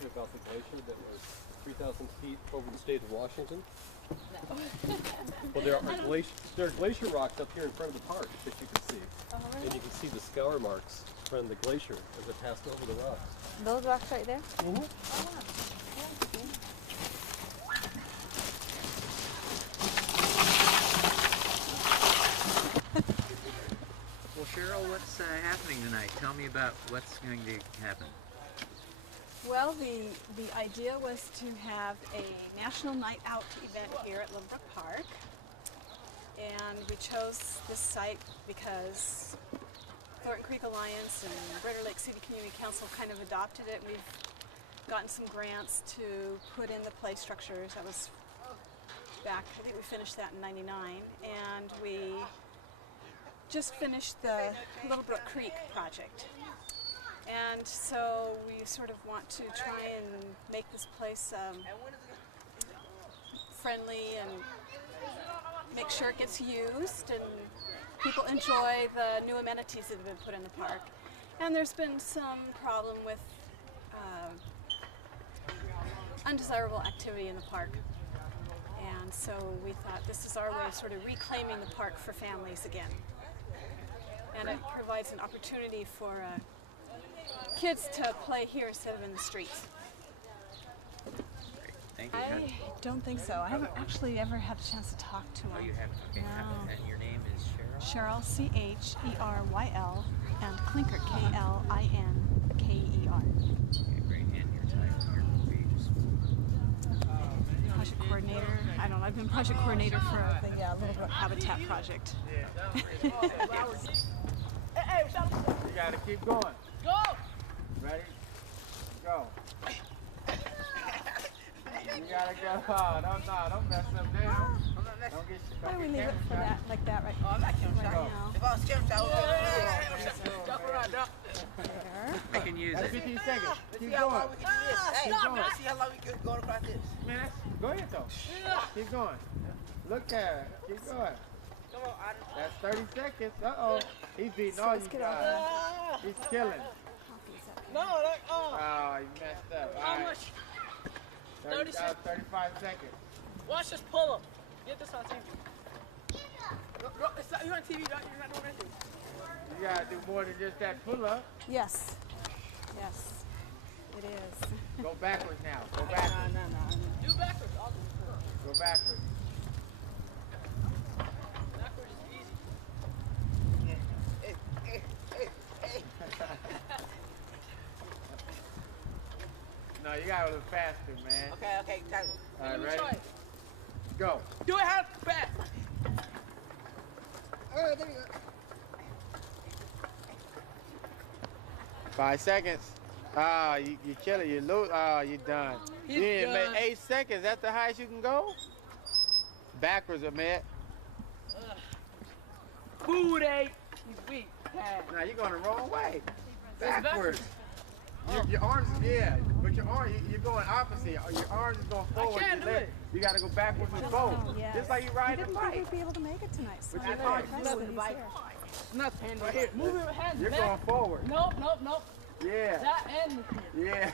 information about the glacier that was 3,000 feet over the state of Washington? No. Well, there are glacier rocks up here in front of the park that you can see. Oh, really? And you can see the scour marks from the glacier as it passed over the rocks. Those rocks right there? Mm-hmm. Oh, wow. Well, Cheryl, what's happening tonight? Tell me about what's going to happen. Well, the idea was to have a National Night Out event here at Lynbrook Park. And we chose this site because Thornton Creek Alliance and Greater Lake City Community Council kind of adopted it. We've gotten some grants to put in the play structures. That was back, I think we finished that in '99. And we just finished the Little Brook Creek project. And so we sort of want to try and make this place friendly and make sure it gets used and people enjoy the new amenities that have been put in the park. And there's been some problem with undesirable activity in the park. And so we thought this is our way of sort of reclaiming the park for families again. And it provides an opportunity for kids to play here instead of in the streets. Thank you. I don't think so. I haven't actually ever had a chance to talk to him. Oh, you haven't? Okay. No. And your name is Cheryl? Cheryl, C-H-E-R-Y-L, and Klinker, K-L-I-N-K-E-R. Okay, great. And your title, your wages. Project coordinator. I don't know. I've been project coordinator for the Little Brook Habitat project. You gotta keep going. Go! Ready? Go. You gotta go. Oh, don't mess up now. Don't get Why do we leave it for that, like that, right? Oh, I'm not Kim right now? If I was Kim, I would jump around. There. I can use That's it. 15 seconds. Keep See how long we going. can do this. Hey, Stop it. see how long we can go across this. Man, go ahead though. Keep going. Look at her. Keep going. Come on, Adam. That's 30 seconds. Uh-oh. He's beating all you guys. He's killing. No, like, Oh, you messed up. All how right. much? 30 35 seconds. Watch this pull up. Get this on TV. You're on TV, you're not doing anything. You gotta do more than just that pull-up. Yes. Yes. It is. Go backwards now. Go backwards. No. Do backwards. I'll do Go backwards. backwards is easy. No, you gotta go a little faster, man. Okay, Tyler. All right, Let me ready? try it. Go. Do it half fast. Alright, there you go. 5 seconds. Ah, you kill it. You lose. Ah, you done. He's You didn't done. make 8 seconds. That's the highest you can go? Backwards, man. Booty. He's weak. Now you're going the wrong way. Backwards. Backwards. Your arms, yeah, but your arm, you're going opposite. Your arms is going forward. can't your do leg- it. You got to go backwards with both. Yes. Just like you ride He a didn't think bike. he'd be able to make it tonight, so With I'm your very bike. impressed Nothing that he's bike. here. Nothing right here. Move your hands You're back. going forward. Nope. Yeah. That end. Yeah.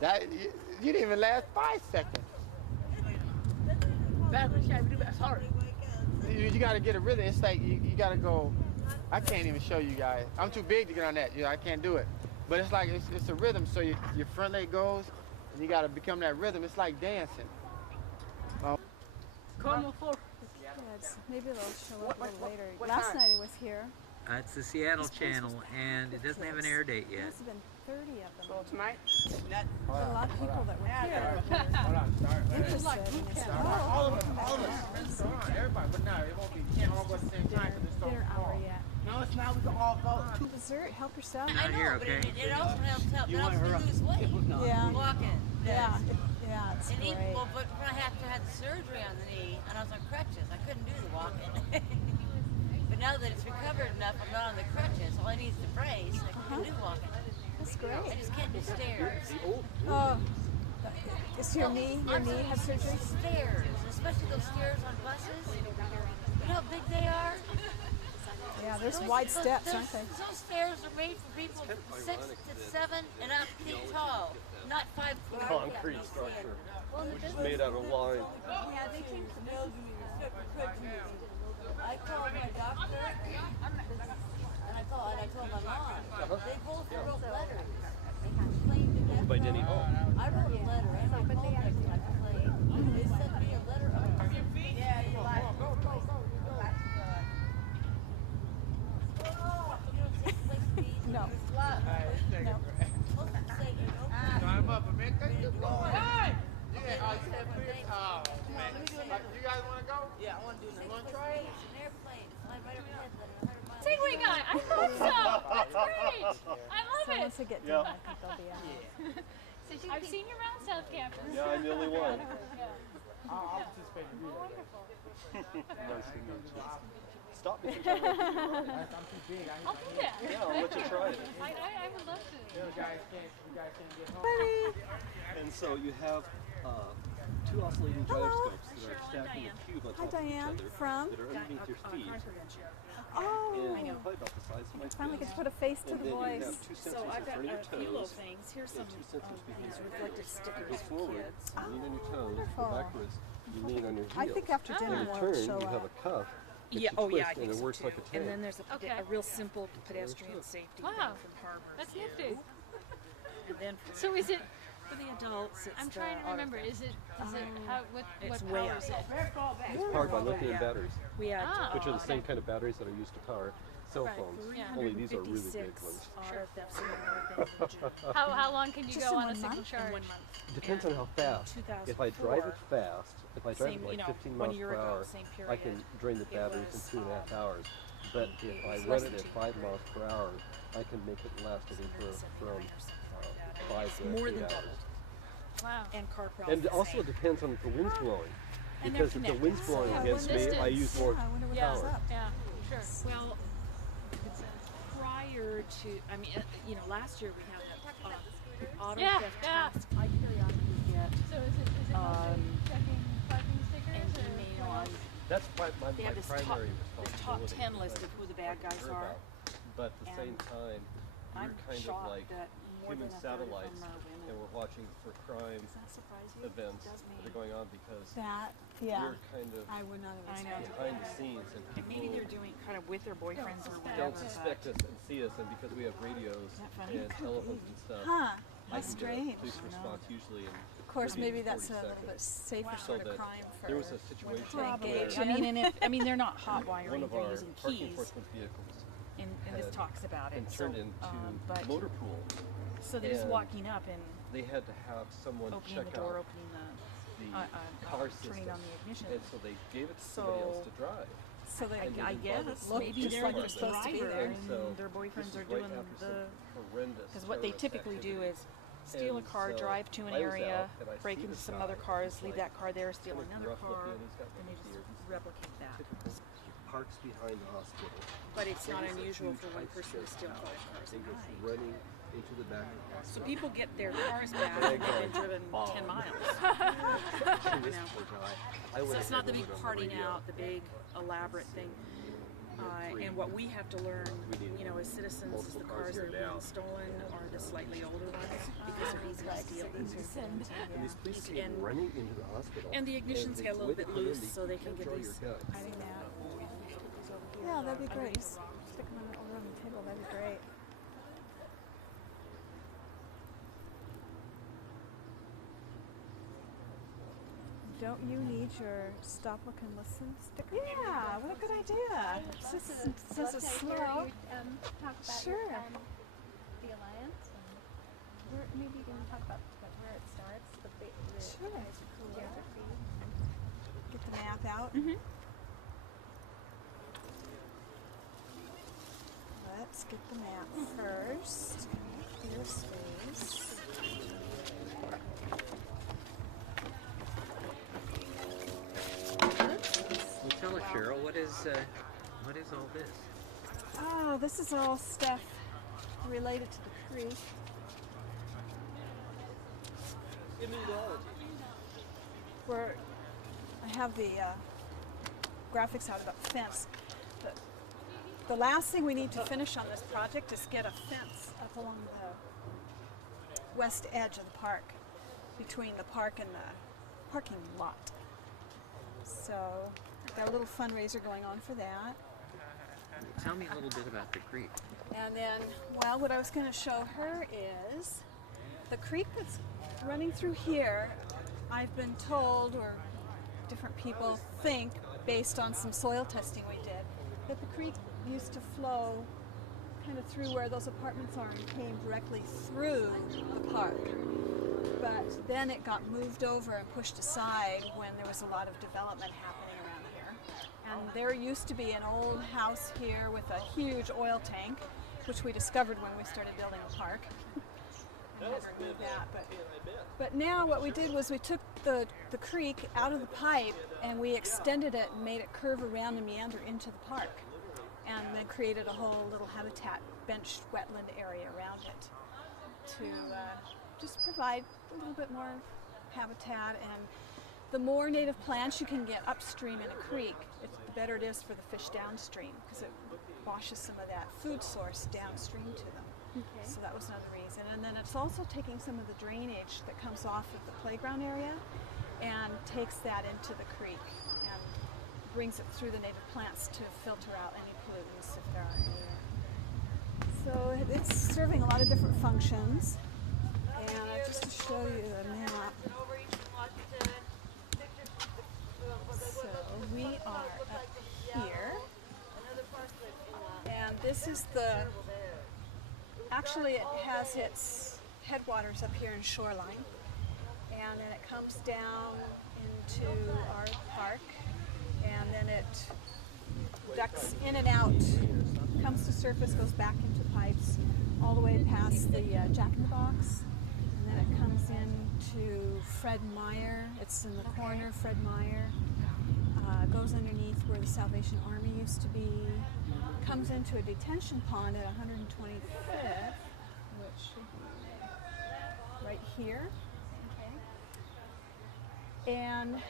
That you didn't even last 5 seconds. Backwards, yeah, we do that. Sorry. You got to get a rhythm. It's like you got to go. I can't even show you guys. I'm too big to get on that. I can't do it. But it's like it's a rhythm. So your front leg goes, and you got to become that rhythm. It's like dancing. Come on forward. Yes, maybe they'll show up a little later. what Last time? night it was here. It's the Seattle channel, and it doesn't have an air date There yet. must have been 30 of them. So tonight? But a lot of people that were here Hold on, start. interested. And they said, All of us. Hold on, everybody. But no, it won't be. Can't all go at the same time because it's so dinner hour small. yet. No, it's not. We can all go. Dessert, help yourself. Not here, okay? It also helps you lose weight. Yeah. Walking. Yeah, it's And great. well, but when I had the surgery on the knee and I was on crutches, I couldn't do the walking. But now that it's recovered enough, I'm not on the crutches. All I need is the brace. I can do walking. That's I great. just can't do stairs. Oh, is your knee had surgery? Stairs, especially those stairs on buses. You know how big they are? Yeah, there's wide steps, aren't they? Those stairs are made for people 6 to 7 and up feet tall, not 5 feet. Concrete structure, which is made out of lime. Yeah, they came to build me. I called my doctor, and I told my mom. They both wrote letters. They complained to death. By Denny Hall. I wrote a letter, and I called them to complain. They sent me a letter. Yeah, you like, go. No. Climb up, man. You guys want to go? Yeah, I want to do that. You want to try it? An airplane flying right overhead, like 100 miles. Segway guy, I thought so. That's great. I love So it. once they get done, I think they'll be out. I've seen you around South Campus. Yeah, I'm the only one. I'll participate in you. Wonderful. Nice to meet you. Stop me sometime. I'm too big. I'll do that. Yeah, I'll let you try it. I would love to. You guys can't get home. And so you have two oscillating gyroscopes that are stacked in a cube on Hi, top of each Diane. other From? that are underneath your feet. Oh, And probably about the size of my finally get fist. to put a face to And the then you voice. have two sensors So I've in got front of your a few little toes. things. Here's some Two sensors behind these your reflective Go stickers for forward, kids. you lean on your toes, wonderful. go backwards, you lean on your heels. I think after dinner When you we'll turn, show you have up. a cuff that Yeah, you oh twist yeah, I and think it so works too. like a tank. And then there's Okay. a real simple pedestrian safety Wow. from Harvard. That's nifty. And then So is it? for the adults, it's I'm trying to the remember. Is it? How? What It's power way is it? It's powered by lithium Yeah. batteries, We had Ah. which are the okay. same kind of batteries that are used to power cell Right. phones. Yeah. Only these are really big 356 ones. auto thefts in June. How long can you Just go in on a one single month? charge? In 1 month. It depends on And how fast. in If I drive 2004, it fast, if I drive same, it like 15 1 miles year per ago, hour, same I period, can drain the it batteries in was, 2.5 hours. But if it I was run less it than at 2 5 miles per hour, I can make it last anywhere from 5 to more 8 than hours. doubled. Wow. And car problems. And it also depends on if the wind's blowing. And they're Because if the connected. wind's blowing Yeah, against when me, I distance- use more Yeah, I wonder what Yeah. that's up. Yeah. Sure. Well, prior to, last year we had an auto Yeah, theft yeah. task. I periodically get So is it mostly checking parking stickers an or email what on. else? That's my They have this primary top responsibility. 10 list of who the bad I'm guys sure are. about. But at the same And time, I'm we're kind of shocked like that more human than a third of them satellites, are women. and we're watching for crime Does that surprise you? events It does that me. are going on because That, yeah, we're kind of I would not have I know. expected. behind the scenes, and And maybe people they're doing kind of with their boyfriends or whatever. don't suspect us and see us, and because we have radios that funny? and telephones and stuff, Huh, I that's can strange. get a police response usually in Of course, 30 maybe to that's 40 a little bit seconds. safer So sort of that crime for there was a women situation to where engage I in. mean, and if they're not hot one wiring, of they're our using parking keys, enforcement vehicles and this had talks about it. been So, turned into but motor pool. so they're just and walking up and They had to have someone opening check the door, out opening the the car system, turning on the ignition. and so they gave it to somebody else So- to drive. So they And I they guess involved look maybe just they're like the they're supposed to be driver there. And so and their this boyfriends is are right doing after the. some horrendous Because what they terrorist typically do activity. is steal a And car, so drive to an I was area, out and I break see into this some guy, other cars, he's leave like that car there, steal kind of another rough car, looking, he's got and they like just beard, he's replicate that. typical. He parks behind the hospital. But it's not There's a unusual huge for one ice person to chest steal out 5 cars and a goes night. running into the back of the So hospital. people get their cars back and they've been driven 10 miles. And this poor guy, I So went it's ahead not the and big went on partying radio. out, the big elaborate thing. And what we have to learn, as citizens, is the cars that are being stolen are the slightly older ones because they're easy to steal. And these police came And- running into the hospital. and the ignitions they get a little went bit in, loose, they so they can get draw these- your gun. Hiding that. Yeah, that'd be great. Just stick them over on the table. That'd be great. Don't you need your stop, look, and listen sticker? Yeah, what a good idea. Since it's slow. talk about Sure. the alliance and maybe you can talk about where it starts, the Sure. geography. Get the map out. Let's get the map first. Clear space. Well, tell us, Cheryl, what is all this? Oh, this is all stuff related to the creek. Where I have the graphics out about the fence, but the last thing we need to finish on this project is get a fence up along the west edge of the park, between the park and the parking lot. So we've got a little fundraiser going on for that. Tell me a little bit about the creek. And then, well, what I was going to show her is the creek that's running through here. I've been told, or different people think, based on some soil testing we did, that the creek used to flow kind of through where those apartments are and came directly through the park. But then it got moved over and pushed aside when there was a lot of development happening around here. And there used to be an old house here with a huge oil tank, which we discovered when we started building the park. I had to remove that, but now what we did was we took the creek out of the pipe and we extended it and made it curve around and meander into the park, and then created a whole little habitat benched wetland area around it to just provide a little bit more habitat. And the more native plants you can get upstream in a creek, the better it is for the fish downstream, because it washes some of that food source downstream to them. Okay. So that was another reason. And then it's also taking some of the drainage that comes off of the playground area and takes that into the creek and brings it through the native plants to filter out any pollutants if there are any. So it's serving a lot of different functions. And just to show you the map. So we are up here. And this is the, actually it has its headwaters up here in Shoreline, and then it comes down into our park, and then it ducks in and out, comes to surface, goes back into pipes, all the way past the Jack in the Box, and then it comes into Fred Meyer. It's in the corner, Fred Meyer. Goes underneath where the Salvation Army used to be, comes into a detention pond at 125th, which should be right here, okay, and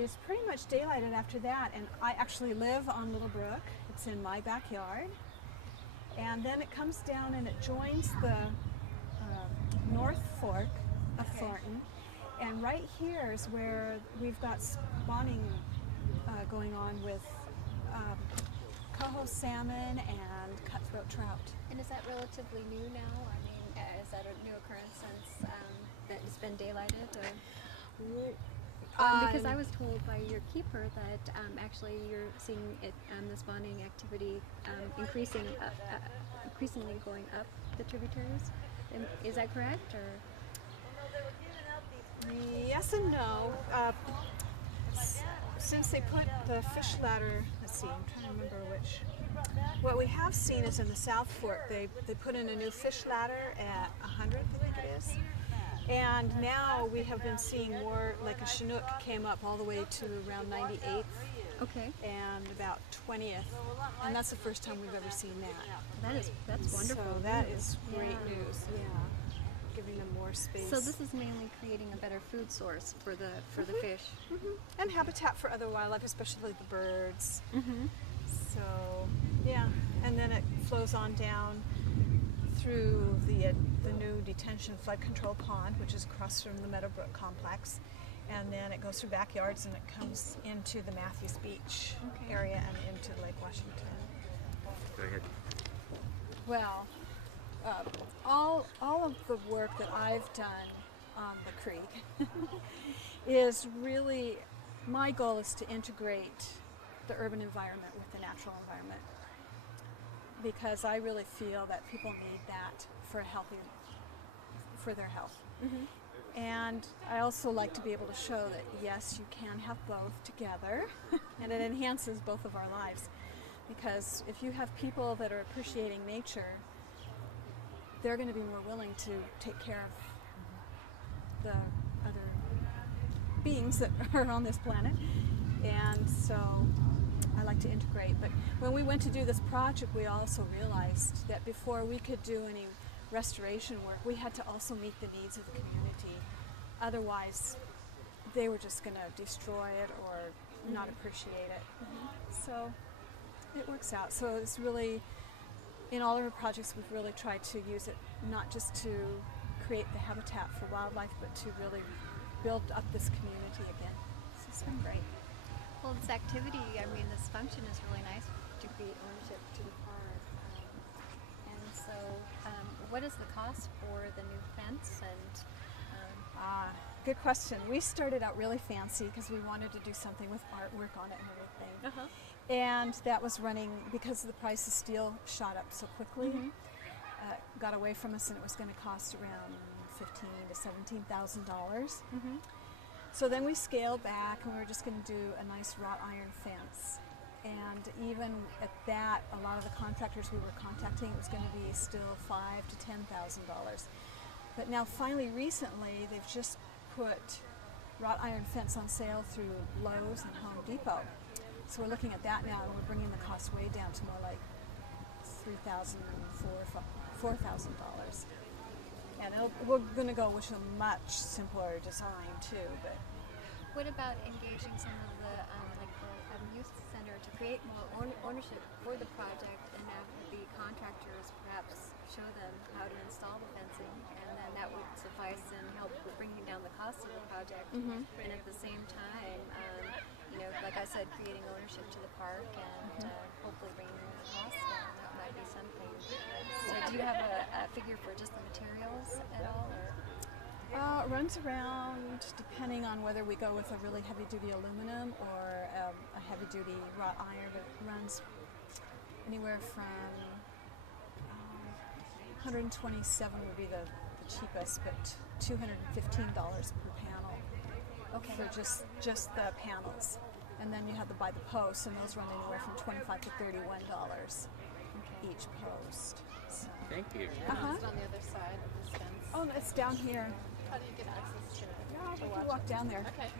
is pretty much daylighted after that. And I actually live on Little Brook. It's in my backyard, and then it comes down and it joins the North Fork of Thornton, and right here is where we've got spawning going on with coho salmon and cutthroat trout. And is that relatively new now? I mean, is that a new occurrence since that it's been daylighted? Or? Because I was told by your keeper that actually you're seeing it, the spawning activity increasingly going up the tributaries. Is that correct? Or? Yes and no. Since they put the fish ladder, let's see, I'm trying to remember which. What we have seen is in the South Fork, they put in a new fish ladder at 100th, I think it is. And now we have been seeing more, like a Chinook came up all the way to around 98th. Okay. And about 20th. And that's the first time we've ever seen that. That's wonderful. So that is great news, yeah. Giving them more space. So this is mainly creating a better food source for the fish. Mm-hmm. And habitat for other wildlife, especially the birds. Mm-hmm. So yeah, and then it flows on down through the new detention flood control pond, which is across from the Meadowbrook complex, and then it goes through backyards and it comes into the Matthews Beach area and into Lake Washington. Go ahead. Well, all of the work that I've done on the creek is really, my goal is to integrate the urban environment with the natural environment, because I really feel that people need that for for their health. Mm-hmm. And I also like to be able to show that yes, you can have both together and it enhances both of our lives, because if you have people that are appreciating nature, they're going to be more willing to take care of the other beings that are on this planet. And so I like to integrate. But when we went to do this project, we also realized that before we could do any restoration work, we had to also meet the needs of the community. Otherwise, they were just going to destroy it or not appreciate it. Mm-hmm. So it works out. So it's really, in all of our projects, we've really tried to use it not just to create the habitat for wildlife, but to really build up this community again. So it's been great. Well, this activity, I mean, this function is really nice to create ownership to the park. And so, what is the cost for the new fence? And Good question. We started out really fancy because we wanted to do something with artwork on it and everything. And that was running, because the price of steel shot up so quickly, got away from us, and it was going to cost around $15,000 to $17,000. So then we scaled back, and we were just going to do a nice wrought iron fence. And even at that, a lot of the contractors we were contacting, it was going to be still $5,000 to $10,000. But now finally, recently, they've just put wrought iron fence on sale through Lowe's and Home Depot. So we're looking at that now, and we're bringing the cost way down to more like $3,000, $4,000. And we're going to go with a much simpler design too. But what about engaging some of the like the youth center to create more ownership for the project, and have the contractors perhaps show them how to install the fencing, and then that would suffice and help with bringing down the cost of the project. And at the same time, you know, like I said, creating ownership to the park, and hopefully bringing the costs down. That might be something. So do you have a figure for just the materials at all? Or? It runs around, depending on whether we go with a really heavy-duty aluminum or a heavy-duty wrought iron. It runs anywhere from $127 would be the cheapest, but $215 per panel for just the panels. And then you have to buy the posts, and those run anywhere from $25 to $31 each post. So. Thank you. It's on the other side of this fence. Oh, it's down here. How do you get access to it? Yeah, we can walk down there. Okay.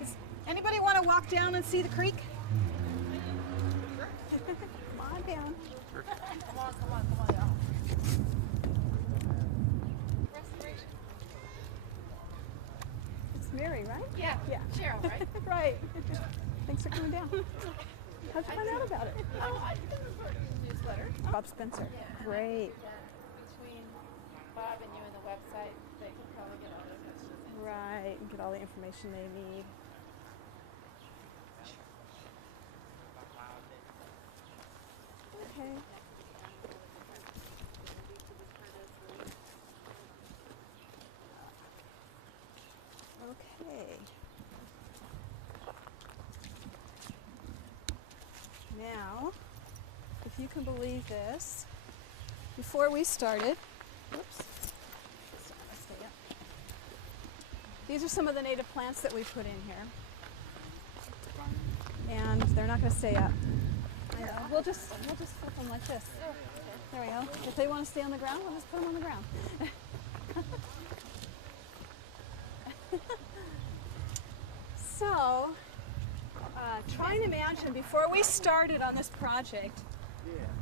Anybody want to walk down and see the creek? Come on down. Come on, y'all. Restoration. It's Mary, right? Yeah. Cheryl, right? Right. Thanks for coming down. How'd you find out about it? Oh, I did the newsletter. Bob Spencer. Yeah. Great. Between Bob and you and the website, they can probably get all their messages in. Right, and get all the information they need. Okay. Okay. Now, if you can believe this, before we started, whoops, stay up. These are some of the native plants that we put in here. And they're not going to stay up. I know. We'll just flip them like this. There we go. If they want to stay on the ground, we'll just put them on the ground. So, try and imagine, before we started on this project,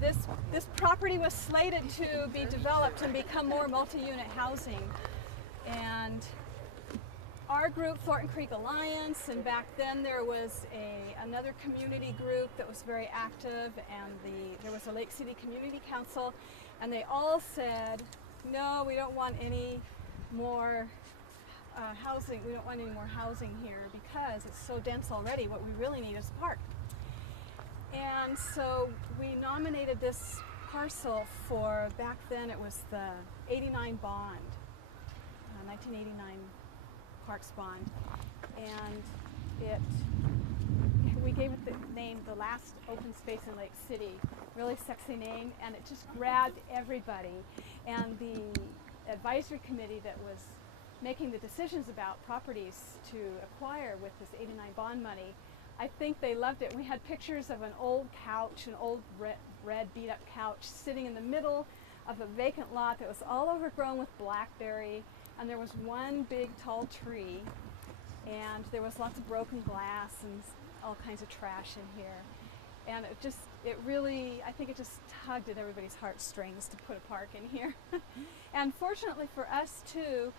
this property was slated to be developed and become more multi-unit housing. And our group, Thornton Creek Alliance, and back then there was another community group that was very active, and there was a Lake City Community Council, and they all said, no, we don't want any more housing. We don't want any more housing here because it's so dense already. What we really need is a park. And so we nominated this parcel for, back then it was the 89 bond, 1989 Parks bond, and we gave it the name, the last open space in Lake City, really sexy name, and it just grabbed everybody. And the advisory committee that was making the decisions about properties to acquire with this 89 bond money, I think they loved it. We had pictures of an old couch, an old red beat up couch sitting in the middle of a vacant lot that was all overgrown with blackberry, and there was one big tall tree, and there was lots of broken glass and all kinds of trash in here. And it really, I think it just tugged at everybody's heartstrings to put a park in here. And fortunately for us too,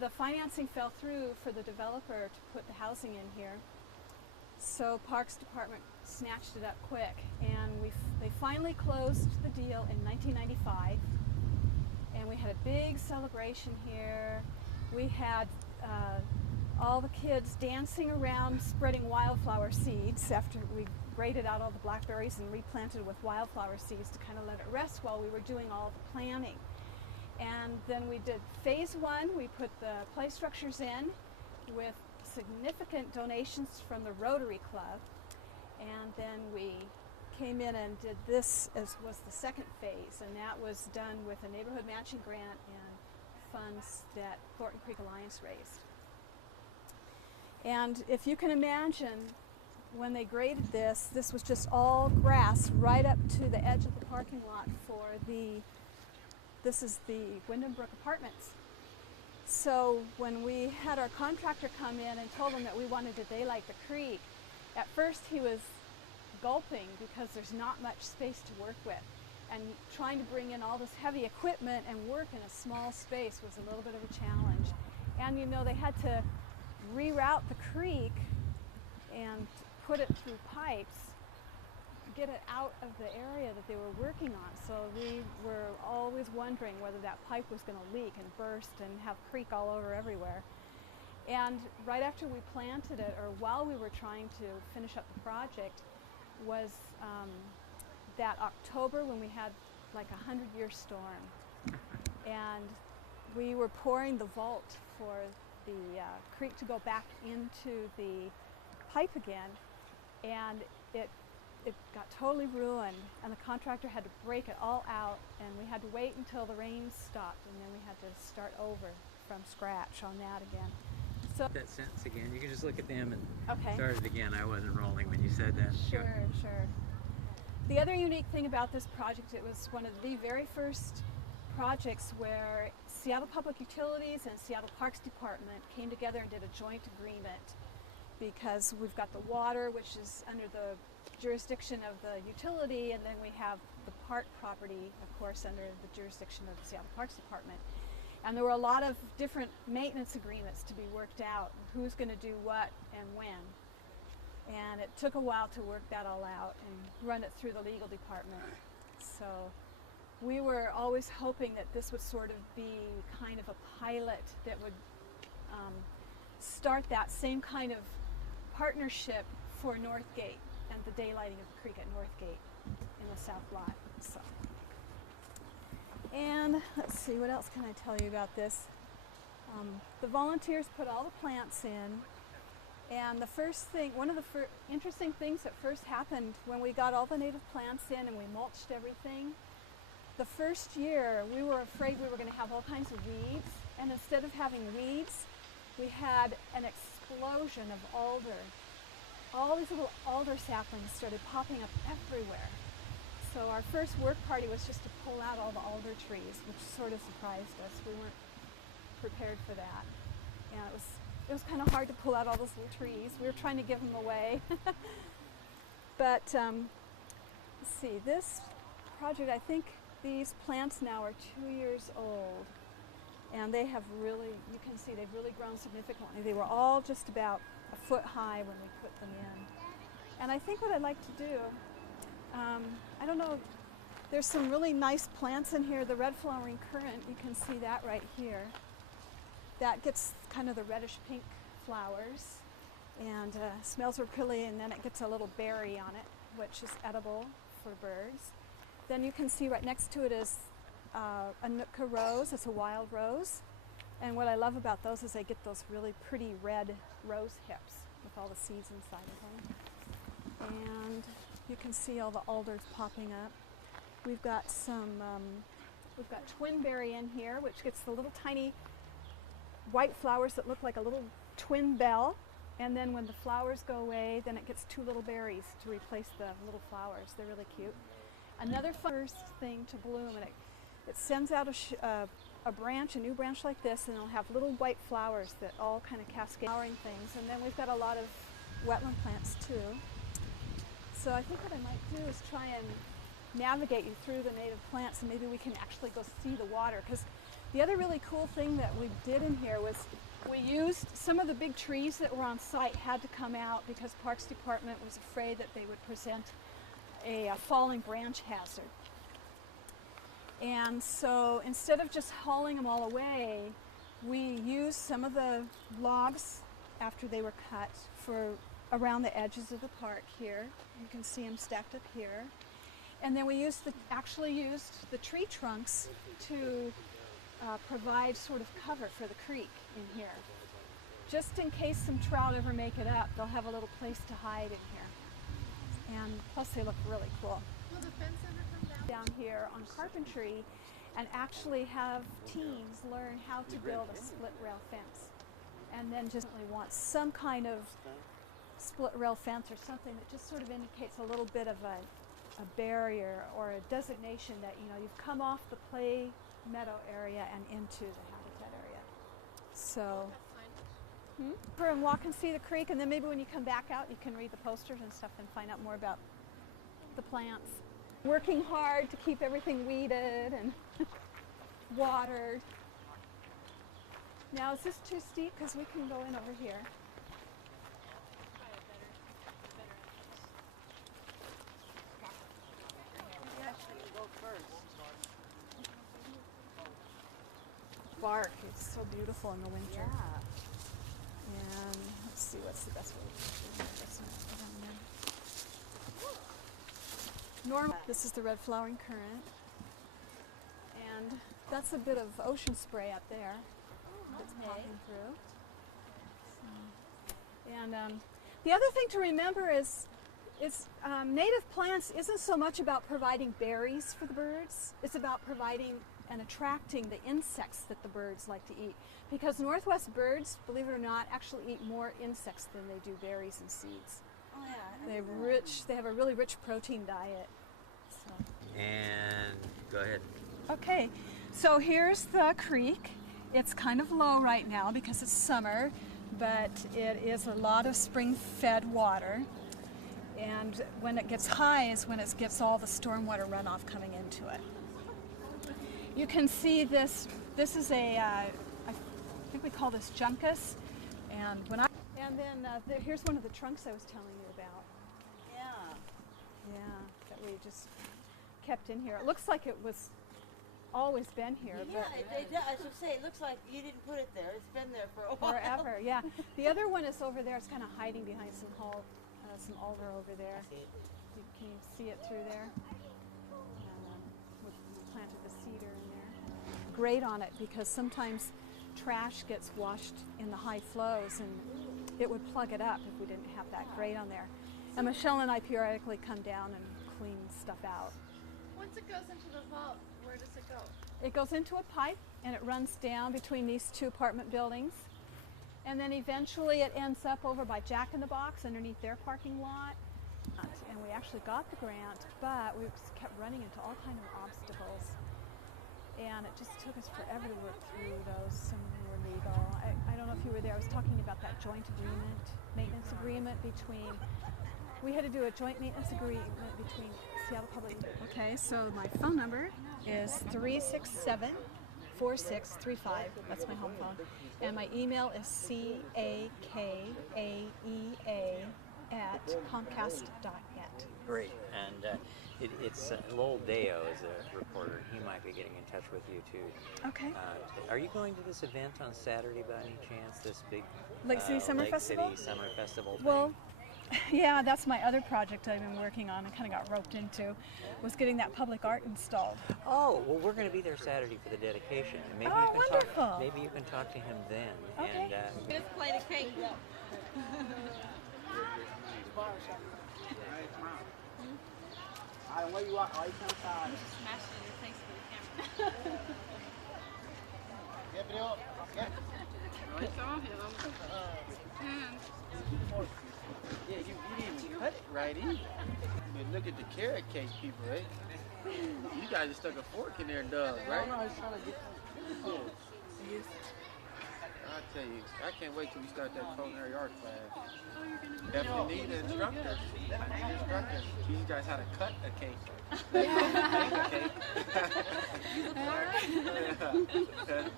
the financing fell through for the developer to put the housing in here. So Parks Department snatched it up quick. And they finally closed the deal in 1995. And we had a big celebration here. We had all the kids dancing around spreading wildflower seeds after we graded out all the blackberries and replanted with wildflower seeds to kind of let it rest while we were doing all the planting. And then we did phase one. We put the play structures in with significant donations from the Rotary Club. And then we came in and did this as was the second phase, and that was done with a neighborhood matching grant and funds that Thornton Creek Alliance raised. And if you can imagine, when they graded this, this was just all grass right up to the edge of the parking lot for this is the Wyndham Brook Apartments. So when we had our contractor come in and told him that we wanted to daylight the creek, at first he was gulping because there's not much space to work with. And trying to bring in all this heavy equipment and work in a small space was a little bit of a challenge. And you know, they had to reroute the creek and put it through pipes, get it out of the area that they were working on. So we were always wondering whether that pipe was going to leak and burst and have creek all over everywhere. And right after we planted it, or while we were trying to finish up the project, was that October when we had like a 100-year storm. And we were pouring the vault for the creek to go back into the pipe again, and it got totally ruined, and the contractor had to break it all out, and we had to wait until the rain stopped, and then we had to start over from scratch on that again. So That sentence again. You can just look at them and okay. start it again. I wasn't rolling when you said that. Sure. The other unique thing about this project, it was one of the very first projects where Seattle Public Utilities and Seattle Parks Department came together and did a joint agreement, because we've got the water, which is under the jurisdiction of the utility, and then we have the park property, of course, under the jurisdiction of the Seattle Parks Department. And there were a lot of different maintenance agreements to be worked out, who's going to do what and when. And it took a while to work that all out and run it through the legal department. So we were always hoping that this would sort of be kind of a pilot that would start that same kind of partnership for Northgate and the daylighting of the creek at Northgate in the south lot. So. And let's see, what else can I tell you about this? The volunteers put all the plants in, and the first thing, one of the interesting things that first happened when we got all the native plants in and we mulched everything, the first year we were afraid we were going to have all kinds of weeds, and instead of having weeds, we had an explosion of alder. All these little alder saplings started popping up everywhere. So our first work party was just to pull out all the alder trees, which sort of surprised us. We weren't prepared for that. And it was kind of hard to pull out all those little trees. We were trying to give them away. But let's see, this project, I think these plants now are 2 years old. And they have really, you can see they've really grown significantly. They were all just about a foot high when we put them in. And I think what I'd like to do, I don't know, there's some really nice plants in here. The red flowering currant, you can see that right here. That gets kind of the reddish pink flowers and smells real pretty, and then it gets a little berry on it, which is edible for birds. Then you can see right next to it is a Nootka rose. It's a wild rose. And what I love about those is they get those really pretty red rose hips with all the seeds inside of them. And you can see all the alders popping up. We've got we've got twinberry in here, which gets the little tiny white flowers that look like a little twin bell. And then when the flowers go away, then it gets two little berries to replace the little flowers. They're really cute. Another first thing to bloom, and it sends out a branch, a new branch like this, and it'll have little white flowers that all kind of cascade flowering things. And then we've got a lot of wetland plants too. So I think what I might do is try and navigate you through the native plants, and maybe we can actually go see the water. Because the other really cool thing that we did in here was We used some of the big trees that were on site had to come out because Parks Department was afraid that they would present a falling branch hazard. And so instead of just hauling them all away, we used some of the logs after they were cut for around the edges of the park here. You can see them stacked up here. And then we actually used the tree trunks to provide sort of cover for the creek in here. Just in case some trout ever make it up, they'll have a little place to hide in here. And plus they look really cool. Will the fence ever come down? Down here on carpentry and actually have teams learn how to build a split rail fence. And then just want some kind of split rail fence or something that just sort of indicates a little bit of a barrier or a designation that, you know, you've come off the play meadow area and into the habitat area. So, and walk and see the creek, and then maybe when you come back out you can read the posters and stuff and find out more about the plants. Working hard to keep everything weeded and watered. Now is this too steep? Because we can go in over here. Bark is so beautiful in the winter. Yeah. And let's see what's the best way to do this. Normal. This is the red flowering currant, and that's a bit of ocean spray up there that's popping through. So, and the other thing to remember is native plants isn't so much about providing berries for the birds. It's about providing and attracting the insects that the birds like to eat. Because Northwest birds, believe it or not, actually eat more insects than they do berries and seeds. Oh yeah. They have a really rich protein diet. So. And go ahead. Okay, so here's the creek. It's kind of low right now because it's summer, but it is a lot of spring-fed water. And when it gets high is when it gets all the stormwater runoff coming into it. You can see this. This is I think we call this juncus, and here's one of the trunks I was telling you about. Yeah. Yeah, that we just kept in here. It looks like it was always been here. Yeah, I should say, it looks like you didn't put it there. It's been there for a while. Forever, yeah. The other one is over there. It's kind of hiding behind some alder over there. Can you see it through there? And we planted the cedar in there. Grate on it because sometimes trash gets washed in the high flows and it would plug it up if we didn't have that grate on there. And Michelle and I periodically come down and clean stuff out. Once it goes into the vault, where does it go? It goes into a pipe and it runs down between these two apartment buildings. And then eventually it ends up over by Jack in the Box underneath their parking lot. And we actually got the grant, but we just kept running into all kinds of obstacles. And it just took us forever to work through those. Some of them were legal. I don't know if you were there. I was talking about that joint agreement, maintenance agreement between, we had to do a joint maintenance agreement between Seattle Public. Okay, so my phone number is 367-4635. That's my home phone. And my email is cakaea@comcast.net. Great. And it's Lowell Deo is a reporter. He might be getting in touch with you too. Okay. Are you going to this event on Saturday by any chance? This big Lake City Summer Festival? Lake City Summer Festival thing? Well, yeah, that's my other project I've been working on and kind of got roped into, was getting that public art installed. Oh, well, we're going to be there Saturday for the dedication. And maybe Oh, you can wonderful. talk. Maybe you can talk to him then. Okay. And Just play the cake. Where you are, all you can find. Smash it in your face for the camera. Get it up. Get it. I saw him. Yeah, you didn't even cut it right either. But look at the carrot cake people, eh? You guys just stuck a fork in there, Doug, right? No, he's trying to get I tell you, I can't wait till we start that culinary art class. Definitely need an instructor. Teach you guys how to cut a cake. Make a cake.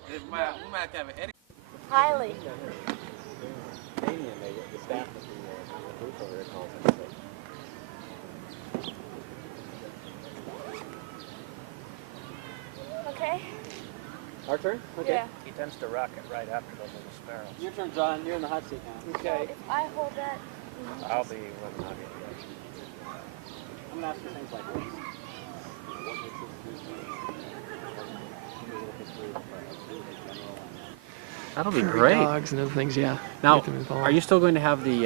We might have to have an edit. Highly. Damien, the staff at the booth over there calls him. Okay. Our turn? Okay. Yeah. He tends to rock it right after those little sparrows. Your turn, John. You're in the hot seat now. So if I hold that. I'll be when I'm I'm gonna ask you things like this. What makes this zoo unique? Give me a little history of zoo in general. That'll be Prairie great. dogs and other things, yeah. Now, Get them involved. are you still going to have the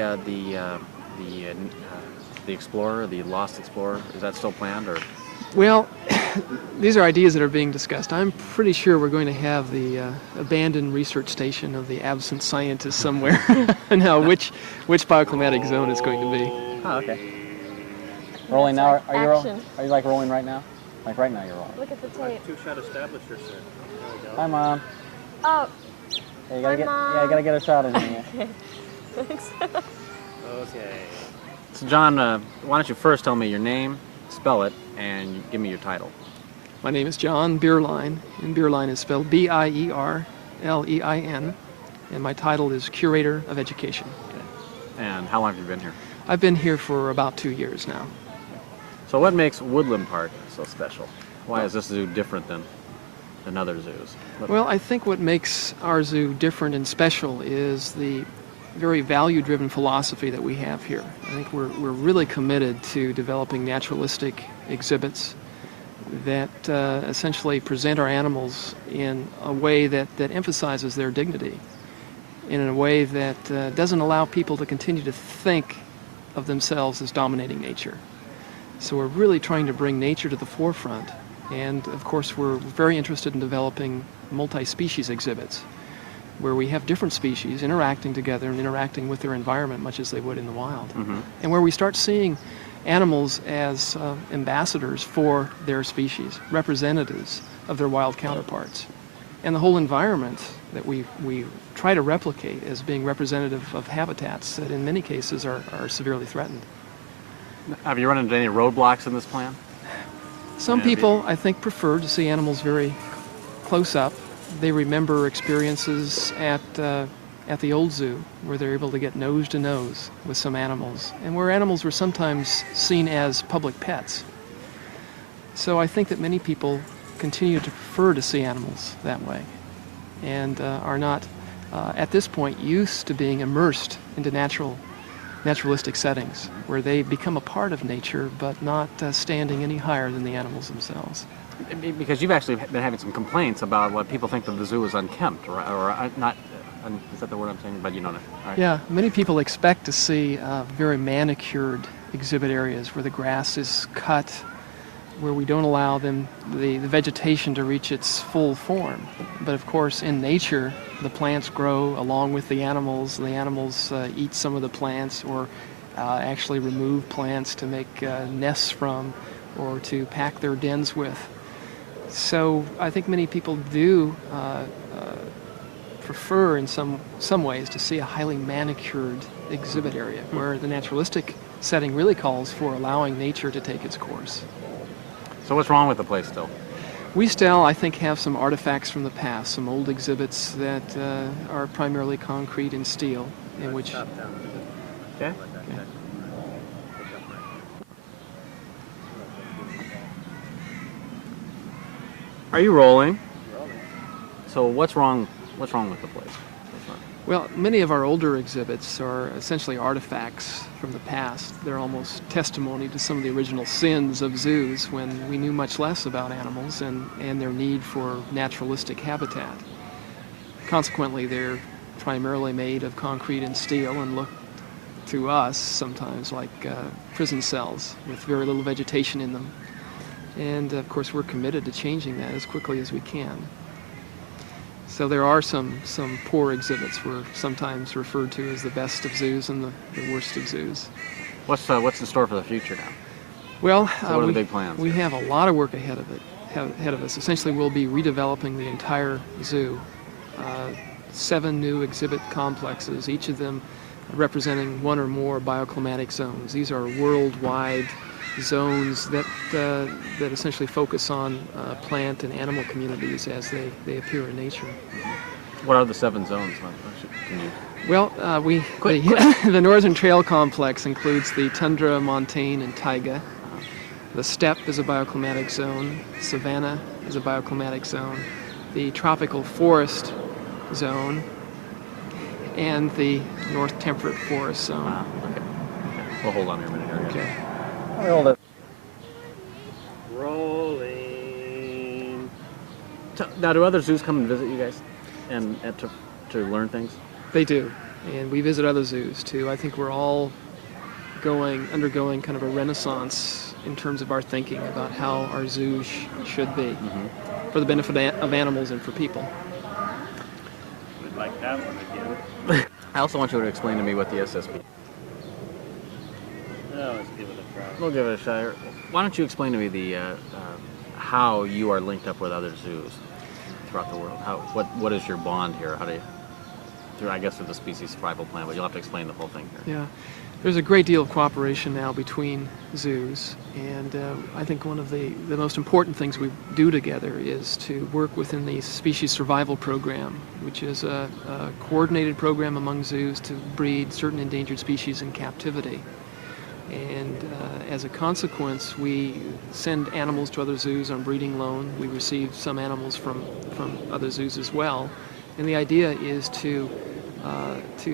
Explorer, the Lost Explorer? Is that still planned, or? Well, these are ideas that are being discussed. I'm pretty sure we're going to have the abandoned research station of the absent scientist somewhere. Now, which bioclimatic zone it's going to be. Oh, okay. Rolling now. like Are you rolling? action. Are you like rolling right now? Like right now, you're rolling. Look at the tape. Two-shot establisher, sir. There we go. Hi, Mom. Oh, Yeah, you gotta Hi, get. Mom. Yeah, you gotta get a shot in here. thanks. Okay. So, John, why don't you first tell me your name, spell it, and give me your title. My name is John Bierlein, and Bierlein is spelled Bierlein, and my title is Curator of Education. And how long have you been here? I've been here for about 2 years now. So what makes Woodland Park so special? Why is this zoo different than other zoos? Well, I think what makes our zoo different and special is the very value-driven philosophy that we have here. I think we're really committed to developing naturalistic exhibits that essentially present our animals in a way that emphasizes their dignity, in a way that doesn't allow people to continue to think of themselves as dominating nature. So we're really trying to bring nature to the forefront, and of course we're very interested in developing multi-species exhibits where we have different species interacting together and interacting with their environment much as they would in the wild. And where we start seeing animals as ambassadors for their species, representatives of their wild counterparts. And the whole environment that we try to replicate as being representative of habitats that in many cases are severely threatened. Have you run into any roadblocks in this plan? Some people, I think, prefer to see animals very close up. They remember experiences at the old zoo where they're able to get nose to nose with some animals, and where animals were sometimes seen as public pets. So I think that many people continue to prefer to see animals that way, and are not, at this point, used to being immersed into naturalistic settings where they become a part of nature but not standing any higher than the animals themselves. Because you've actually been having some complaints about what people think that the zoo is unkempt, or not, is that the word I'm saying? But you know it. Right? Yeah, many people expect to see very manicured exhibit areas where the grass is cut, where we don't allow the vegetation to reach its full form. But of course, in nature, the plants grow along with the animals eat some of the plants, or actually remove plants to make nests from, or to pack their dens with. So I think many people do prefer in some ways to see a highly manicured exhibit area where the naturalistic setting really calls for allowing nature to take its course. So what's wrong with the place still? We still, I think, have some artifacts from the past, some old exhibits that are primarily concrete and steel, in which... Okay. Are you rolling? So what's wrong with the place? Well, many of our older exhibits are essentially artifacts from the past. They're almost testimony to some of the original sins of zoos when we knew much less about animals and their need for naturalistic habitat. Consequently, they're primarily made of concrete and steel and look to us sometimes like prison cells with very little vegetation in them. And of course, we're committed to changing that as quickly as we can. So there are some poor exhibits. We're sometimes referred to as the best of zoos and the worst of zoos. What's in store for the future now? Well, so what are the big plans? We have a lot of work ahead of us. Essentially, we'll be redeveloping the entire zoo. 7 new exhibit complexes, each of them representing one or more bioclimatic zones. These are worldwide zones that essentially focus on plant and animal communities as they appear in nature. What are the 7 zones? Can you... Well, the Northern Trail Complex includes the tundra, montane, and taiga. The steppe is a bioclimatic zone. Savanna is a bioclimatic zone. The tropical forest zone, and the North Temperate Forest Zone. Okay. We'll hold on here a minute here. Okay. Hold it. Rolling. Now, do other zoos come and visit you guys, and to learn things? They do, and we visit other zoos too. I think we're all undergoing kind of a renaissance in terms of our thinking about how our zoos should be, for the benefit of animals and for people. We'd like that one again. I also want you to explain to me what the SSP. Oh, let's give it a try. We'll give it a shot. Why don't you explain to me the how you are linked up with other zoos throughout the world? What is your bond here? How do you, through the species survival plan? But you'll have to explain the whole thing here. Yeah, there's a great deal of cooperation now between zoos, and I think one of the most important things we do together is to work within the species survival program, which is a coordinated program among zoos to breed certain endangered species in captivity. And as a consequence, we send animals to other zoos on breeding loan. We receive some animals from other zoos as well. And the idea is to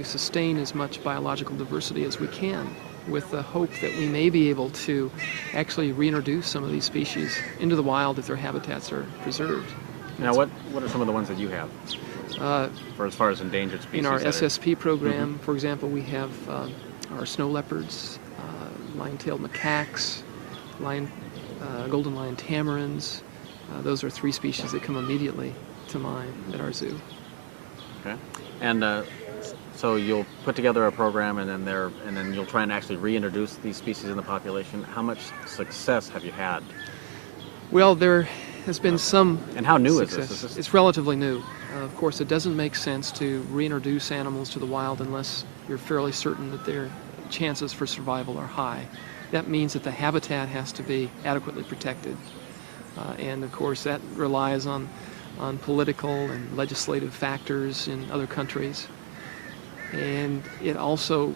sustain as much biological diversity as we can, with the hope that we may be able to actually reintroduce some of these species into the wild if their habitats are preserved. Now, what are some of the ones that you have? For as far as endangered species? In our SSP program, for example, we have our snow leopards, lion-tailed macaques, golden lion tamarins. Those are 3 species that come immediately to mind at our zoo. Okay. And so you'll put together a program, and then you'll try and actually reintroduce these species in the population. How much success have you had? Well, there has been some. And how new success. is this? It's relatively new. Of course, it doesn't make sense to reintroduce animals to the wild unless you're fairly certain that their chances for survival are high. That means that the habitat has to be adequately protected. And of course, that relies on political and legislative factors in other countries. And it also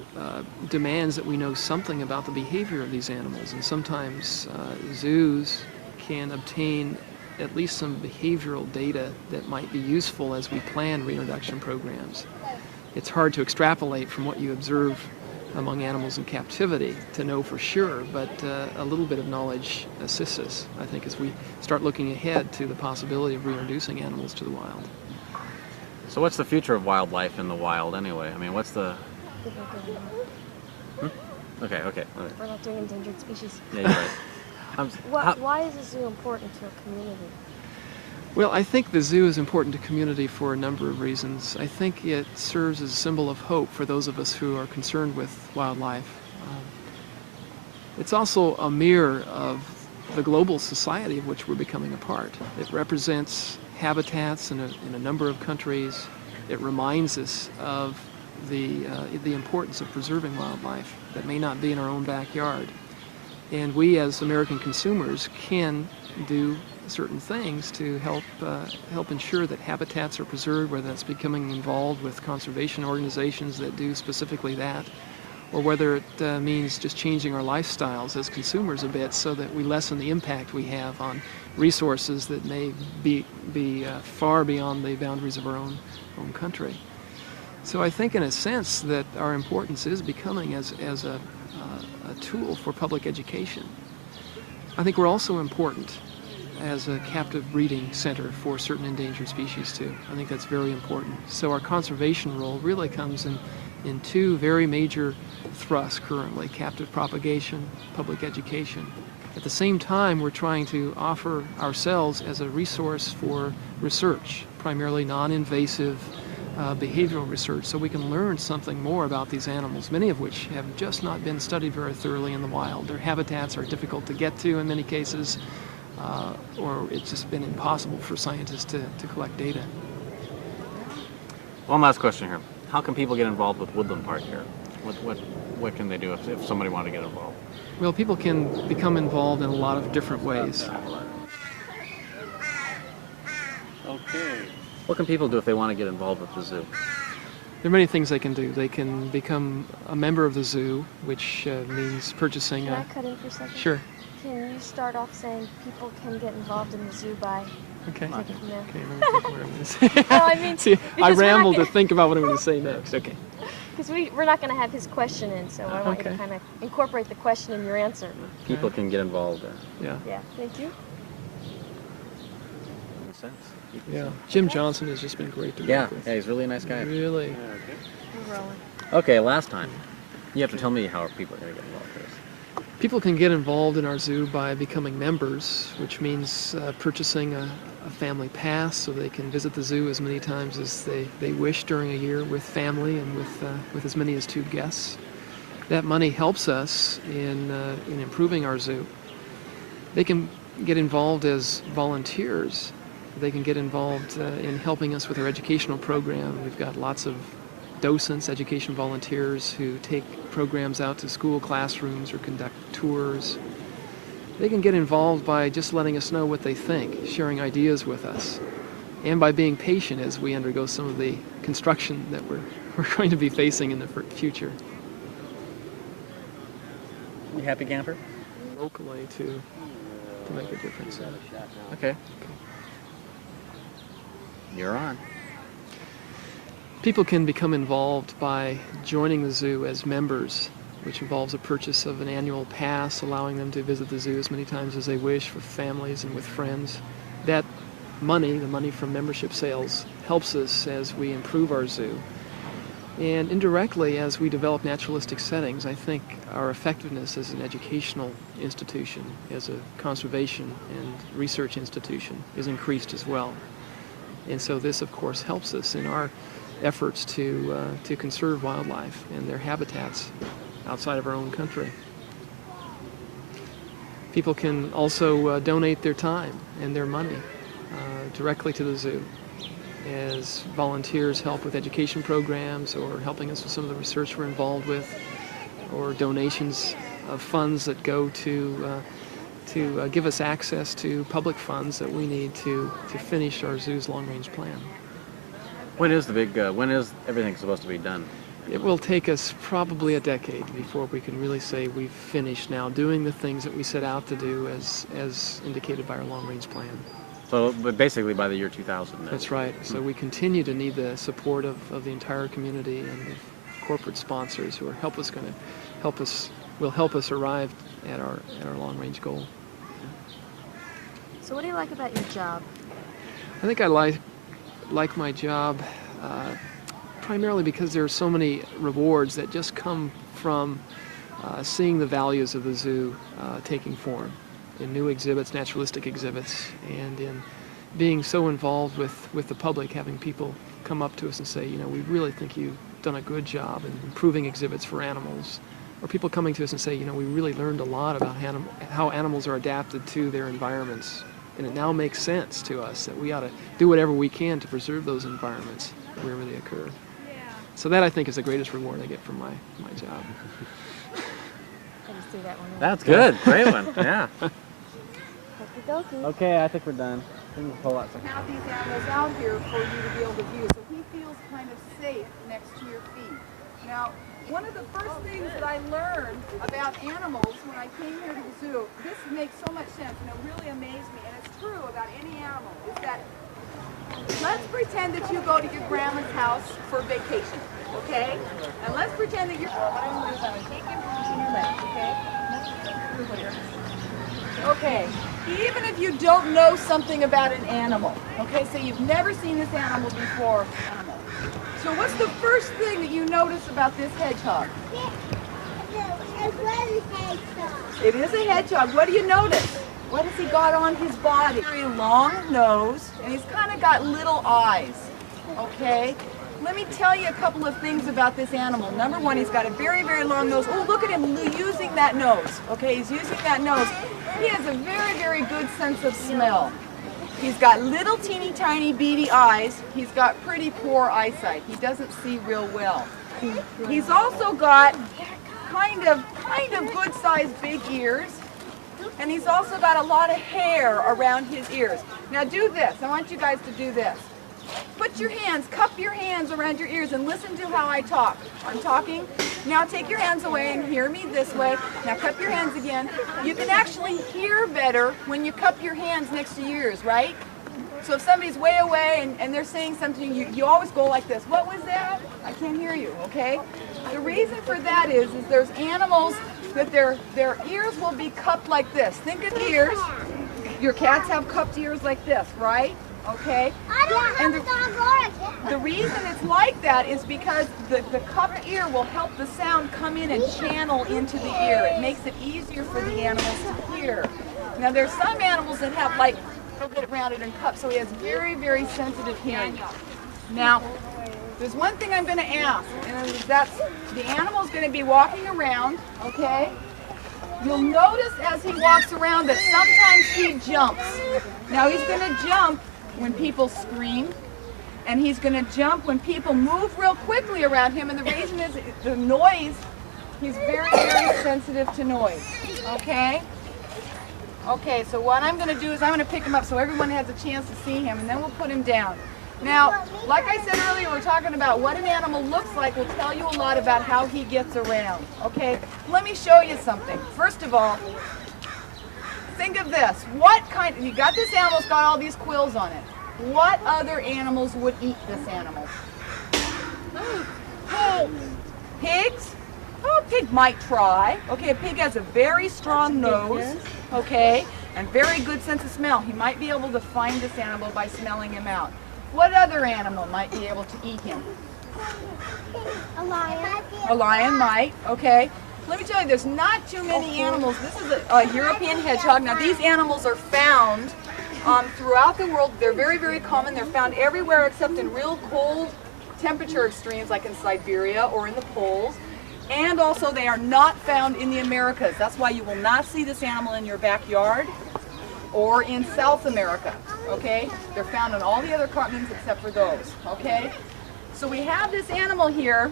demands that we know something about the behavior of these animals. And sometimes zoos can obtain at least some behavioral data that might be useful as we plan reintroduction programs. It's hard to extrapolate from what you observe among animals in captivity to know for sure, but a little bit of knowledge assists us, I think, as we start looking ahead to the possibility of reintroducing animals to the wild. So what's the future of wildlife in the wild anyway? I mean, what's the... Okay. We're not doing endangered species. Yeah, you're right. Why is a zoo important to a community? Well, I think the zoo is important to community for a number of reasons. I think it serves as a symbol of hope for those of us who are concerned with wildlife. It's also a mirror of the global society of which we're becoming a part. It represents habitats in a number of countries. It reminds us of the importance of preserving wildlife that may not be in our own backyard. And we as American consumers can do certain things to help ensure that habitats are preserved, whether that's becoming involved with conservation organizations that do specifically that, or whether it means just changing our lifestyles as consumers a bit so that we lessen the impact we have on resources that may be far beyond the boundaries of our own country. So I think in a sense that our importance is becoming as a tool for public education. I think we're also important as a captive breeding center for certain endangered species too. I think that's very important. So our conservation role really comes in 2 very major thrusts currently: captive propagation, public education. At the same time, we're trying to offer ourselves as a resource for research, primarily non-invasive behavioral research, so we can learn something more about these animals, many of which have just not been studied very thoroughly in the wild. Their habitats are difficult to get to in many cases, or it's just been impossible for scientists to collect data. One last question here. How can people get involved with Woodland Park here? What can they do if somebody wanted to get involved? Well, people can become involved in a lot of different ways. Okay. What can people do if they want to get involved with the zoo? There are many things they can do. They can become a member of the zoo, which means purchasing Can a... I cut in for a second? Sure. Can you start off saying people can get involved in the zoo by... Okay. Take it from there. Okay, let me think what I'm going to say. No, I mean, See, I because we're not rambled to gonna- think about what I'm going to say next. Okay. Because we're not going to have his question in, so I want you Okay. to kind of incorporate the question in your answer. People can get involved. Yeah. Yeah, thank you. Makes sense. Yeah. Jim Johnson has just been great to Yeah, work with. yeah, he's really a nice guy. Really. We're rolling. Okay, last time. You have to tell me how people are going to get involved with this. People can get involved in our zoo by becoming members, which means purchasing a family pass so they can visit the zoo as many times as they wish during a year with family and with as many as 2 guests. That money helps us in improving our zoo. They can get involved as volunteers. They can get involved in helping us with our educational program. We've got lots of docents, education volunteers who take programs out to school classrooms or conduct tours. They can get involved by just letting us know what they think, sharing ideas with us, and by being patient as we undergo some of the construction that we're going to be facing in the future. You happy, camper? Locally to make a difference. Okay. You're on. People can become involved by joining the zoo as members, which involves a purchase of an annual pass, allowing them to visit the zoo as many times as they wish with families and with friends. That money, the money from membership sales, helps us as we improve our zoo. And indirectly, as we develop naturalistic settings, I think our effectiveness as an educational institution, as a conservation and research institution, is increased as well. And so this, of course, helps us in our efforts to conserve wildlife and their habitats outside of our own country. People can also donate their time and their money directly to the zoo as volunteers help with education programs or helping us with some of the research we're involved with, or donations of funds that go to give us access to public funds that we need to finish our zoo's long-range plan. When is the big, when is everything supposed to be done? It will take us probably a decade before we can really say we've finished now doing the things that we set out to do as indicated by our long-range plan. So, but basically by the year 2000. Then. That's right. So we continue to need the support of the entire community and of corporate sponsors who are will help us arrive at our long-range goal. So what do you like about your job? I think I like my job primarily because there are so many rewards that just come from seeing the values of the zoo taking form in new exhibits, naturalistic exhibits, and in being so involved with the public, having people come up to us and say, you know, we really think you've done a good job in improving exhibits for animals. Or people coming to us and say, you know, we really learned a lot about how animals are adapted to their environments. And it now makes sense to us that we ought to do whatever we can to preserve those environments wherever they occur. Yeah. So that, I think, is the greatest reward I get from my job. I just threw that one in. That's good. Great one. Yeah. Okey-dokey. Okay, I think we're done. We can pull out some. Have these animals out here for you to be able to view, so he feels kind of safe next to your feet. Now, one of the first things that I learned about animals when I came here to the zoo, this makes so much sense and it really amazed me, and it's true about any animal, is that let's pretend that you go to your grandma's house for vacation, okay? And let's pretend that you're, what I'm going to do is I'm going to take him between your legs, okay? Okay, even if you don't know something about an animal, okay, so you've never seen this animal before, so what's the first thing that you notice about this hedgehog? It is a hedgehog. What do you notice? What has he got on his body? Very long nose, and he's kind of got little eyes, okay? Let me tell you a couple of things about this animal. Number one, he's got a very, very long nose. Oh, look at him using that nose, okay? He's using that nose. He has a very, very good sense of smell. He's got little teeny tiny beady eyes. He's got pretty poor eyesight. He doesn't see real well. He's also got kind of good sized big ears. And he's also got a lot of hair around his ears. Now do this. I want you guys to do this. put your hands, cup your hands around your ears and listen to how I talk. I'm talking. Now take your hands away and hear me this way. Now cup your hands again. You can actually hear better when you cup your hands next to your ears, right? So if somebody's way away and they're saying something, you always go like this. What was that? I can't hear you, okay? The reason for that is there's animals that their ears will be cupped like this. Think of ears. Your cats have cupped ears like this, right? Okay? And the reason it's like that is because the cupped ear will help the sound come in and channel into the ear. It makes it easier for the animals to hear. Now there's some animals that have like a little bit rounded and cupped, so he has very, very sensitive hearing. Now, there's one thing I'm going to ask, and that's the animal's going to be walking around, okay? You'll notice as he walks around that sometimes he jumps. Now he's going to jump when people scream, and he's going to jump when people move real quickly around him, and the reason is the noise. He's very, very sensitive to noise, okay? Okay, so what I'm going to do is I'm going to pick him up so everyone has a chance to see him, and then we'll put him down. Now, like I said earlier, we're talking about what an animal looks like will tell you a lot about how he gets around, okay? Let me show you something. First of all, think of this. You got this animal's got all these quills on it. What other animals would eat this animal? Pigs? Oh, a pig might try. Okay, a pig has a very strong nose, okay, and very good sense of smell. He might be able to find this animal by smelling him out. What other animal might be able to eat him? A lion. A lion might, okay. Let me tell you, there's not too many animals. This is a European hedgehog. Now, these animals are found throughout the world. They're very, very common. They're found everywhere except in real cold temperature extremes like in Siberia or in the poles. And also, they are not found in the Americas. That's why you will not see this animal in your backyard or in South America, okay? They're found on all the other continents except for those, okay? So we have this animal here,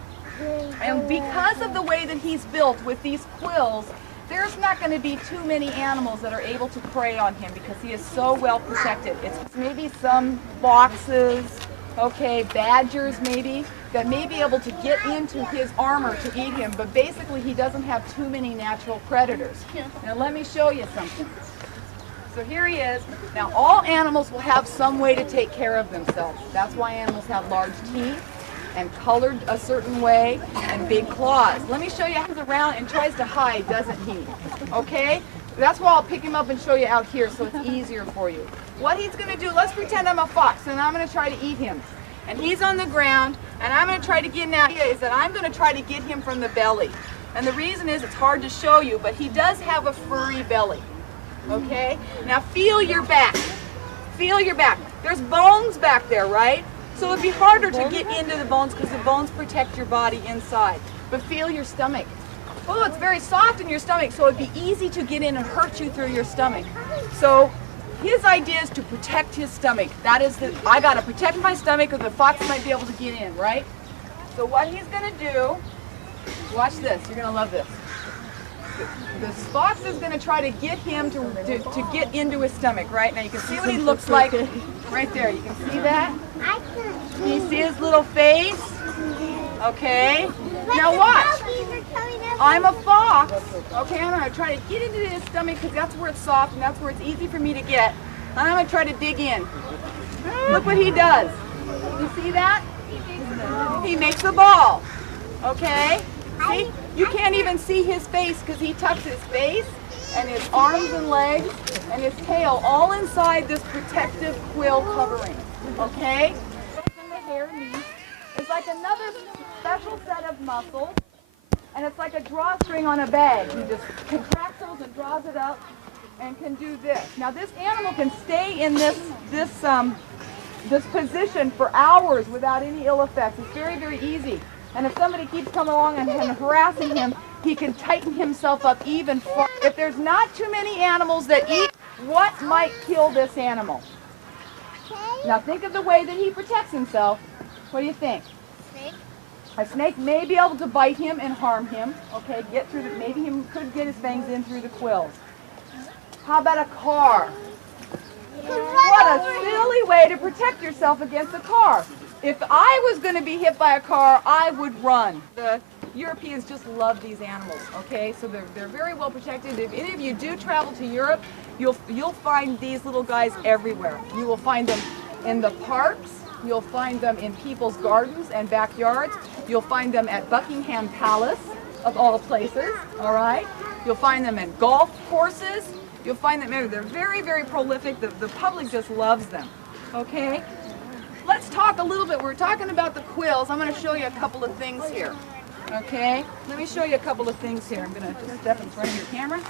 and because of the way that he's built with these quills, there's not going to be too many animals that are able to prey on him because he is so well protected. It's maybe some foxes, okay, badgers maybe, that may be able to get into his armor to eat him, but basically he doesn't have too many natural predators. Now let me show you something. So here he is. Now all animals will have some way to take care of themselves. That's why animals have large teeth and colored a certain way and big claws. Let me show you how he's around and tries to hide, doesn't he? Okay? That's why I'll pick him up and show you out here so it's easier for you. What he's going to do, let's pretend I'm a fox and I'm going to try to eat him. And he's on the ground and I'm going to try to get him out. Is that I'm going to try to get him from the belly. And the reason is it's hard to show you, but he does have a furry belly. Okay? Now feel your back. Feel your back. There's bones back there, right? So it'd be harder to get into the bones because the bones protect your body inside. But feel your stomach. Oh, it's very soft in your stomach, so it'd be easy to get in and hurt you through your stomach. So his idea is to protect his stomach. That is I gotta protect my stomach or the fox might be able to get in, right? So what he's gonna do, watch this, you're gonna love this. The fox is going to try to get him to get into his stomach, right? Now you can see what he looks like right there. You can see that? Can you see his little face? Okay. Now watch. I'm a fox. Okay, I'm going to try to get into his stomach because that's where it's soft and that's where it's easy for me to get. And I'm going to try to dig in. Look what he does. You see that? He makes a ball. Okay? See? You can't even see his face because he tucks his face and his arms and legs and his tail all inside this protective quill covering. Okay? And the hair meat is like another special set of muscles, and it's like a drawstring on a bag. He just contracts those and draws it up and can do this. Now this animal can stay in this position for hours without any ill effects. It's very, very easy. And if somebody keeps coming along and harassing him, he can tighten himself up even farther. If there's not too many animals that eat, what might kill this animal? Now think of the way that he protects himself. What do you think? Snake. A snake may be able to bite him and harm him. Okay, maybe he could get his fangs in through the quills. How about a car? What a silly way to protect yourself against a car. If I was going to be hit by a car, I would run. The Europeans just love these animals, okay? So they're very well protected. If any of you do travel to Europe, you'll find these little guys everywhere. You will find them in the parks. You'll find them in people's gardens and backyards. You'll find them at Buckingham Palace, of all places, all right? You'll find them at golf courses. You'll find them everywhere. They're very, very prolific. The public just loves them, okay? Let's talk a little bit. We're talking about the quills. I'm going to show you a couple of things here, okay? Let me show you a couple of things here. I'm going to just step in front of your camera.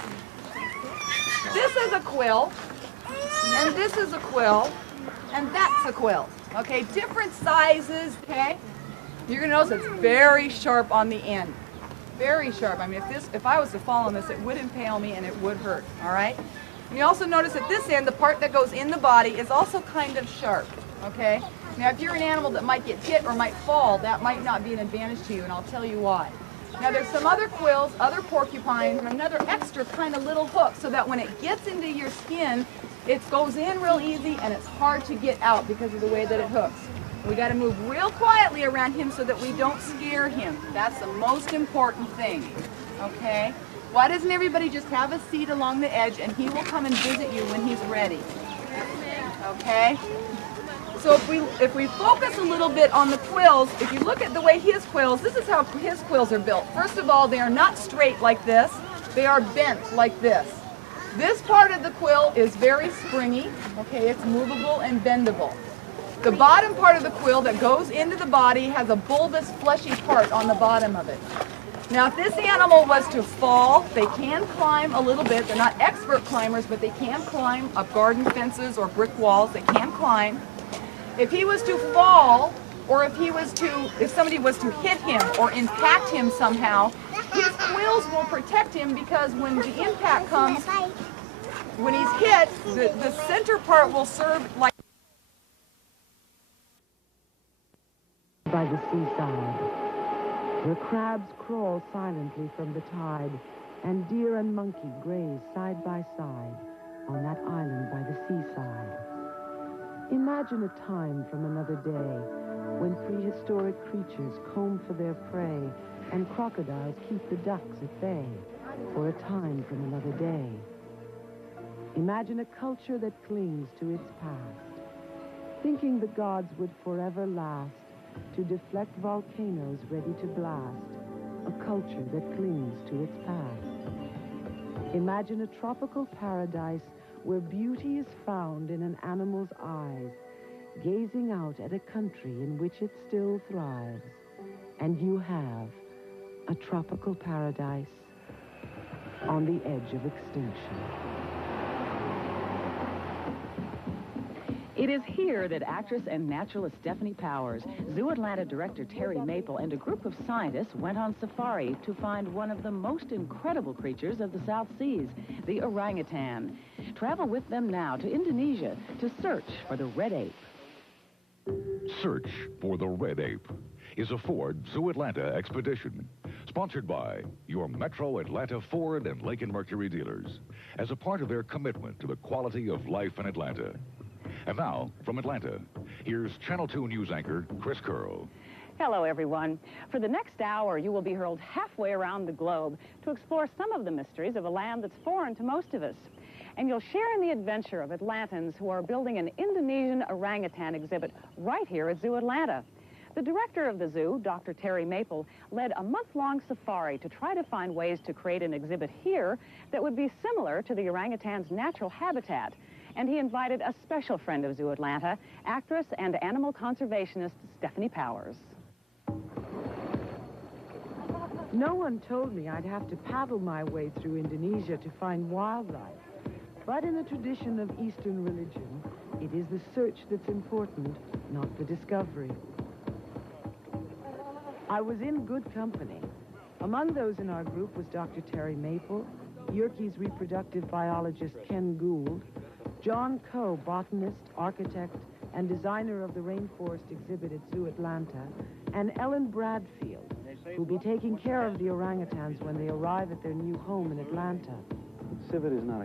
This is a quill, and this is a quill, and that's a quill, okay? Different sizes, okay? You're going to notice it's very sharp on the end. Very sharp. I mean, if I was to fall on this, it would impale me and it would hurt, all right? And you also notice at this end, the part that goes in the body is also kind of sharp, okay? Now, if you're an animal that might get hit or might fall, that might not be an advantage to you, and I'll tell you why. Now, there's some other quills, other porcupines, and another extra kind of little hook so that when it gets into your skin, it goes in real easy and it's hard to get out because of the way that it hooks. We got to move real quietly around him so that we don't scare him. That's the most important thing, okay? Why doesn't everybody just have a seat along the edge and he will come and visit you when he's ready, okay? So if we focus a little bit on the quills, if you look at the way his quills, this is how his quills are built. First of all, they are not straight like this. They are bent like this. This part of the quill is very springy, okay? It's movable and bendable. The bottom part of the quill that goes into the body has a bulbous, fleshy part on the bottom of it. Now, if this animal was to fall, they can climb a little bit. They're not expert climbers, but they can climb up garden fences or brick walls. They can climb. If he was to fall, or if somebody was to hit him or impact him somehow, his quills will protect him because when the impact comes, when he's hit, the center part will serve like by the seaside, where crabs crawl silently from the tide, and deer and monkey graze side by side on that island by the seaside. Imagine a time from another day when prehistoric creatures comb for their prey and crocodiles keep the ducks at bay, or a time from another day. Imagine a culture that clings to its past, thinking the gods would forever last to deflect volcanoes ready to blast, a culture that clings to its past. Imagine a tropical paradise where beauty is found in an animal's eyes, gazing out at a country in which it still thrives. And you have a tropical paradise on the edge of extinction. It is here that actress and naturalist Stephanie Powers, Zoo Atlanta director Terry Maple, and a group of scientists went on safari to find one of the most incredible creatures of the South Seas, the orangutan. Travel with them now to Indonesia to search for the red ape. Search for the red ape is a Ford Zoo Atlanta expedition, sponsored by your Metro Atlanta Ford and Lake and Mercury dealers, as a part of their commitment to the quality of life in Atlanta. And now, from Atlanta, here's Channel 2 News anchor Chris Curl. Hello, everyone. For the next hour, you will be hurled halfway around the globe to explore some of the mysteries of a land that's foreign to most of us. And you'll share in the adventure of Atlantans who are building an Indonesian orangutan exhibit right here at Zoo Atlanta. The director of the zoo, Dr. Terry Maple, led a month-long safari to try to find ways to create an exhibit here that would be similar to the orangutan's natural habitat. And he invited a special friend of Zoo Atlanta, actress and animal conservationist Stephanie Powers. No one told me I'd have to paddle my way through Indonesia to find wildlife. But in the tradition of Eastern religion, it is the search that's important, not the discovery. I was in good company. Among those in our group was Dr. Terry Maple, Yerkes reproductive biologist Ken Gould, John Coe, botanist, architect, and designer of the Rainforest exhibit at Zoo Atlanta, and Ellen Bradfield, who'll be taking care of the orangutans when they arrive at their new home in Atlanta. The exhibit is not a